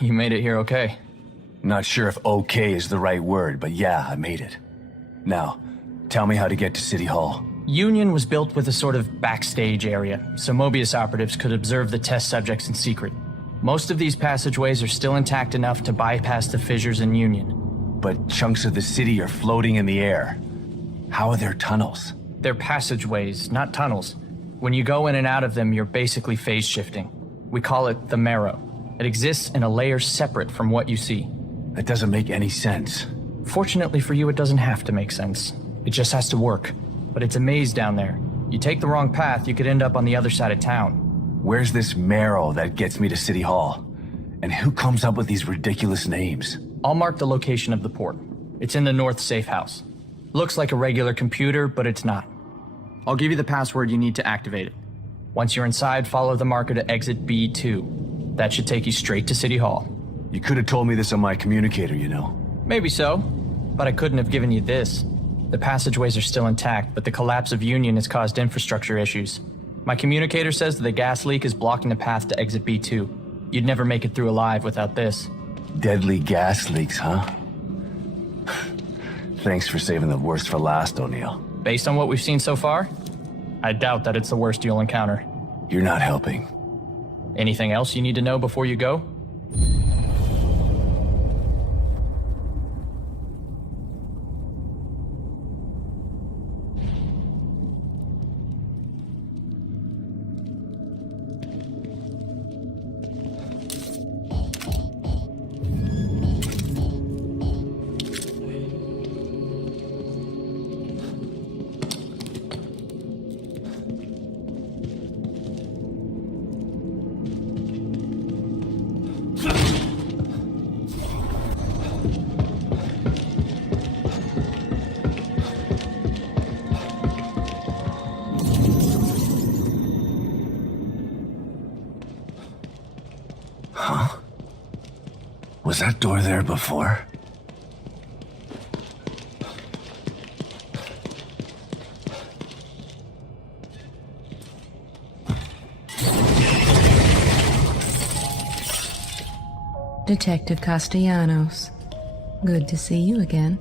You made it here okay. Not sure if okay is the right word, but yeah, I made it. Now, tell me how to get to City Hall. Union was built with a sort of backstage area, so Mobius operatives could observe the test subjects in secret. Most of these passageways are still intact enough to bypass the fissures in Union. But chunks of the city are floating in the air. How are there tunnels? They're passageways, not tunnels. When you go in and out of them, you're basically phase shifting. We call it the Marrow. It exists in a layer separate from what you see. That doesn't make any sense. Fortunately for you, it doesn't have to make sense. It just has to work. But it's a maze down there. You take the wrong path, you could end up on the other side of town. Where's this Marrow that gets me to City Hall? And who comes up with these ridiculous names? I'll mark the location of the port. It's in the north safe house. Looks like a regular computer, but it's not. I'll give you the password you need to activate it. Once you're inside, follow the marker to exit B2. That should take you straight to City Hall. You could have told me this on my communicator, you know. Maybe so, but I couldn't have given you this. The passageways are still intact, but the collapse of Union has caused infrastructure issues. My communicator says that the gas leak is blocking the path to exit B2. You'd never make it through alive without this. Deadly gas leaks, huh? Thanks for saving the worst for last, O'Neill. Based on what we've seen so far, I doubt that it's the worst you'll encounter. You're not helping. Anything else you need to know before you go? Was that door there before? Detective Castellanos. Good to see you again.